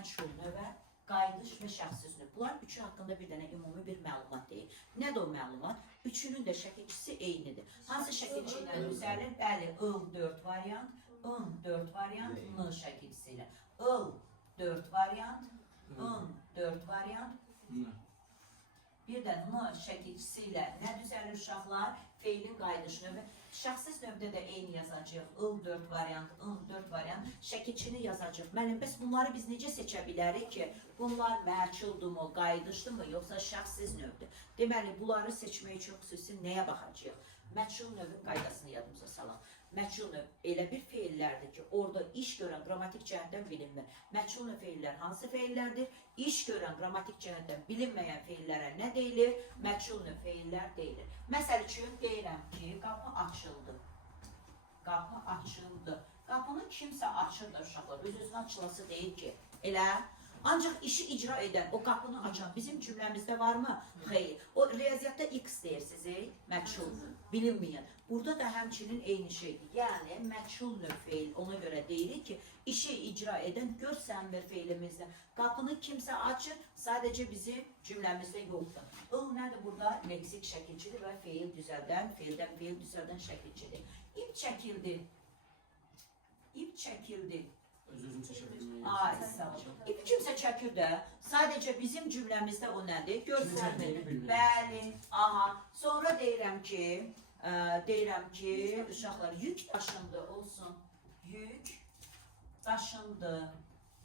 məchul növə, qayıdış və şəxssiz növ. Bunlar üçü haqqında bir dənə ümumi bir məlumat deyil. Nədir o məlumat? Üçünün də şəkilçisi eynidir. Hansı şəkilçi ilə düzəlir? Bəli, I4 variant, I4 variant, N şəkilçisi ilə. I4 variant, I4 variant, bir də N şəkilçisi ilə nə düzəlir uşaqlar? Feilin qayıdış növü. Şəxssiz növdə də eyni yazacağıq. I4 variant, I4 variant. Şəkilçini yazacağıq. Müəllim, bəs bunları biz necə seçə bilərik ki, bunlar məchuldumu, qayıdışdımı, yoxsa şəxssiz növdür? Deməli, bunları seçmək üçün xüsusi nəyə baxacağıq? Məchul növün qaydasını yadımıza salaq. Məchul növ elə bir feillərdir ki, orada iş görən qrammatik cəhətdən bilinmir. Məchul növ feillər hansı feillərdir? İş görən qrammatik cəhətdən bilinməyən feillərə nə deyilir? Məchul növ feillər deyilir. Məsəl üçün deyirəm ki, qapı açıldı. Qapı açıldı. Qapını kimsə açır da uşaqlar, öz-özünə açılası deyil ki, elə. Ancaq işi icra edən, o qapını açan bizim cümləmizdə varmı? Xeyr. O riyaziyyatda X deyirsiniz, məchul, bilinməyən. Burada da həmçinin eyni şeydir. Yəni, məchul növ feil, ona görə deyirik ki, işi icra edən görsənmir feilimizdə. Qapını kimsə açır, sadəcə bizim cümləmizdə yoxdur. I nədir burada? Leksik şəkilçidir və feil düzəldən, feildən feil düzəldən şəkilçidir. İp çəkildi. İp çəkildi. Öz-özünü çəkə bilməyi. Ay, sağ ol. İpi kimsə çəkir də, sadəcə bizim cümləmizdə o nədir? Görsənmir. Bəli, aha. Sonra deyirəm ki, uşaqlar, yük daşındı olsun. Yük daşındı.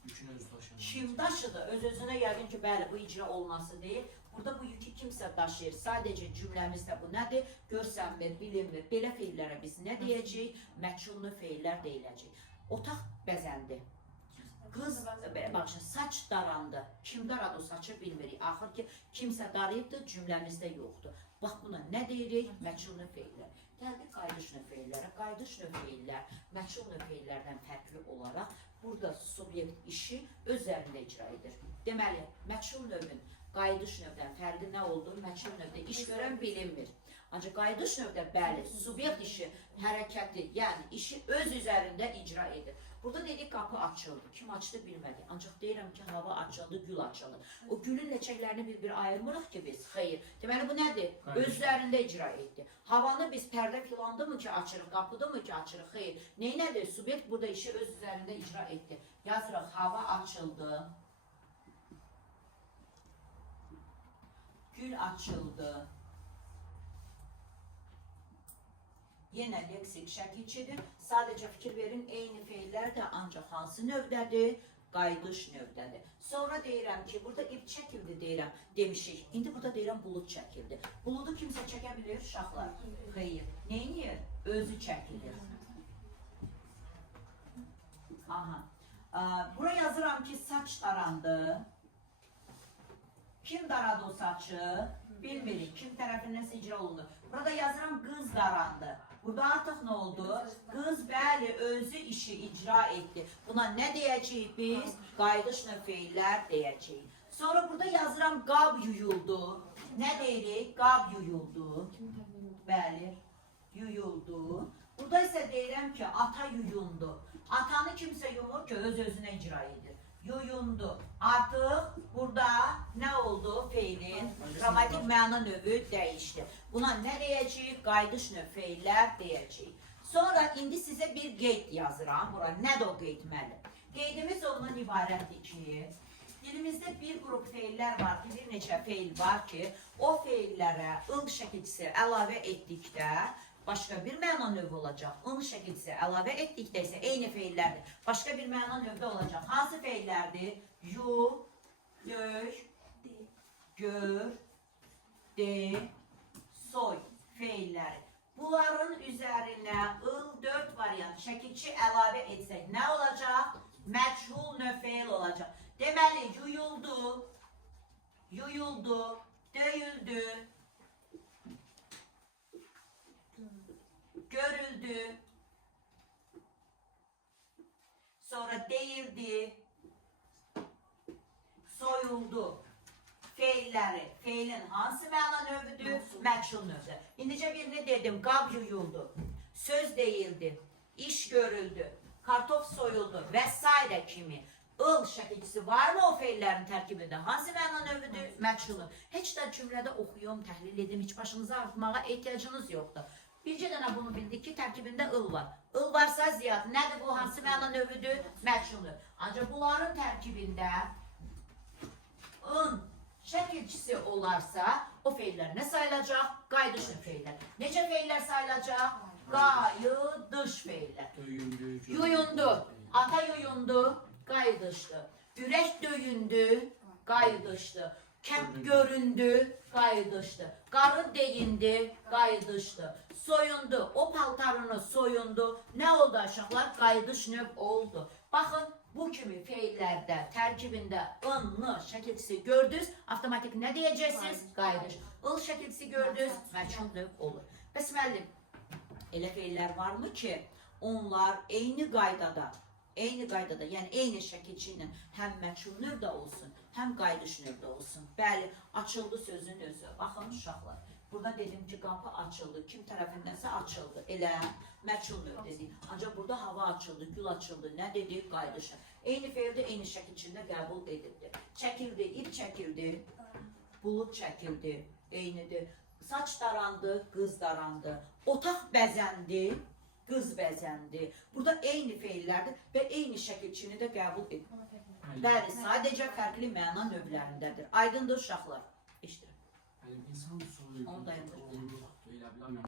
Yükün özü daşındı. Kim daşıdı? Öz-özünə yəqin ki, bəli, bu icra olması deyil. Burada bu yükü kimsə daşıyır. Sadəcə cümləmizdə bu nədir? Görsənmir, bilinmir. Belə feillərə biz nə deyəcəyik? Məchullu feillər deyiləcək. Otaq bəzəndi. Qız, baxın, saç darandı. Kim daradı o saçı bilmirik. Axır ki, kimsə darayıbdır, cümləmizdə yoxdur. Bax, buna nə deyirik? Məchullu feillər. Gəldik qayıdış növ feillərə. Qayıdış növ feillər, məchul növ feillərdən fərqli olaraq burada subyekt işi öz üzərində icra edir. Deməli, məchul növün qayıdış növdən fərqi nə oldu? Məchul növdə iş görən bilinmir. Ancaq qayıdış növdə bəli, subyekt işi, hərəkəti, yəni işi öz üzərində icra edir. Burada dedik, qapı açıldı. Kim açdı bilmədik. Ancaq deyirəm ki, hava açıldı, gül açıldı. O gülün ləçəklərini bir ayırmırıq ki biz. Xeyr. Deməli, bu nədir? Öz üzərində icra etdi. Havanı biz pərdə filandı mı ki açırıq, qapıdı mı ki açırıq? Xeyr. Neynədir? Subyekt burada işi öz üzərində icra etdi. Yazırıq, hava açıldı. Gül açıldı. Yenə leksik şəkilçidir. Sadəcə fikir verin, eyni feillər də ancaq hansı növdədir? Qayıdış növdədir. Sonra deyirəm ki, burada ip çəkildi deyirəm, demişik. İndi burada deyirəm, bulud çəkildi. Buludu kimsə çəkə bilir, uşaqlar? Xeyr. Neyniyir? Özü çəkilir. Aha. Buraya yazıram ki, saç darandı. Kim daradı o saçı? Bilmirik. Kim tərəfindən icra olundu. Burada yazıram, qız darandı. Burada artıq nə oldu? Qız, bəli, özü işi icra etdi. Buna nə deyəcəyik biz? Qayıdış növ feillər deyəcəyik. Sonra burada yazıram, qab yuyuldu. Nə deyirik? Qab yuyuldu. Bəli, yuyuldu. Burada isə deyirəm ki, ata yuyundu. Atanı kimsə yumur ki, öz-özünə icra edir. Yuyundu. Artıq burada nə oldu? Feilin qrammatik məna növü dəyişdi. Buna nə deyəcəyik? Qayıdış növ feillər deyəcəyik. Sonra indi sizə bir qeyd yazıram. Bura nədir o qeyd mənim? Qeydimiz ondan ibarətdir ki, dilimizdə bir qrup feillər var ki, bir neçə feil var ki, o feillərə ıl şəkilçisi əlavə etdikdə başqa bir məna növü olacaq. In şəkilçisi əlavə etdikdə isə eyni feillərdir. Başqa bir məna növdə olacaq. Hansı feillərdir? Yu, döy, gör, de, soy feilləri. Bunların üzərinə ıl-4 variant şəkilçi əlavə etsək nə olacaq? Məchul növ feil olacaq. Deməli, yuyuldu, yuyuldu, döyüldü, görüldü, sonra deyildi, soyuldu. Feilləri, feilin hansı məna növüdür? Məchul növdür. İndicə birini dedim, qab yuyuldu, söz deyildi, iş görüldü, kartof soyuldu və s. kimi ıl şəkilçisi varmı o feillərin tərkibində? Hansı məna növüdür? Məchuldur. Heç də cümlədə oxuyum, təhlil edim, heç başınıza artmağa ehtiyacınız yoxdur. Bircə dənə bunu bildik ki, tərkibində ıl var. Il varsa ziyad. Nədir bu? Hansı məna növüdür? Məchuldur. Ancaq bunların tərkibində ın şəkilçisi olarsa, o feillər nə sayılacaq? Qayıdışlı feillər. Necə feillər sayılacaq? Qayıdış feillər. Döyündü. Yuyundu. Ata yuyundu. Qayıdışdı. Ürək döyündü. Qayıdışdı. Kənd göründü. Qayıdışdı. Qarı deyindi. Qayıdışdı. Soyundu. O paltarını soyundu. Nə oldu aşağılar? Qayıdış növ oldu. Baxın, bu kimi feillərdə, tərkibində ınlı şəkilçisi gördünüz, avtomatik nə deyəcəksiniz? Qayıdış. Il şəkilçisi gördünüz, məchul növ olur. Bəs müəllim, elə feillər varmı ki, onlar eyni qaydada, yəni eyni şəkilçi ilə həm məchul növdə olsun, həm qayıdış növdə olsun. Bəli, açıldı sözün özü. Baxın uşaqlar, burada dedim ki, qapı açıldı, kim tərəfindənsə açıldı. Elə məchul növ dedik. Ancaq burada hava açıldı, gül açıldı. Nə dedik? Qayıdışa. Eyni feildə eyni şəkilçində qəbul edildi. Çəkildi, ip çəkildi, bulut çəkildi, eynidir. Saç darandı, qız darandı. Otaq bəzəndi, qız bəzəndi. Burada eyni feillərdir və eyni şəkilçini də qəbul edir. Bəli, sadəcə fərqli məna növlərindədir. Aydındır uşaqlar. İşte. Yani insan soyu. Onu dayandır. Onu da elə biləməm.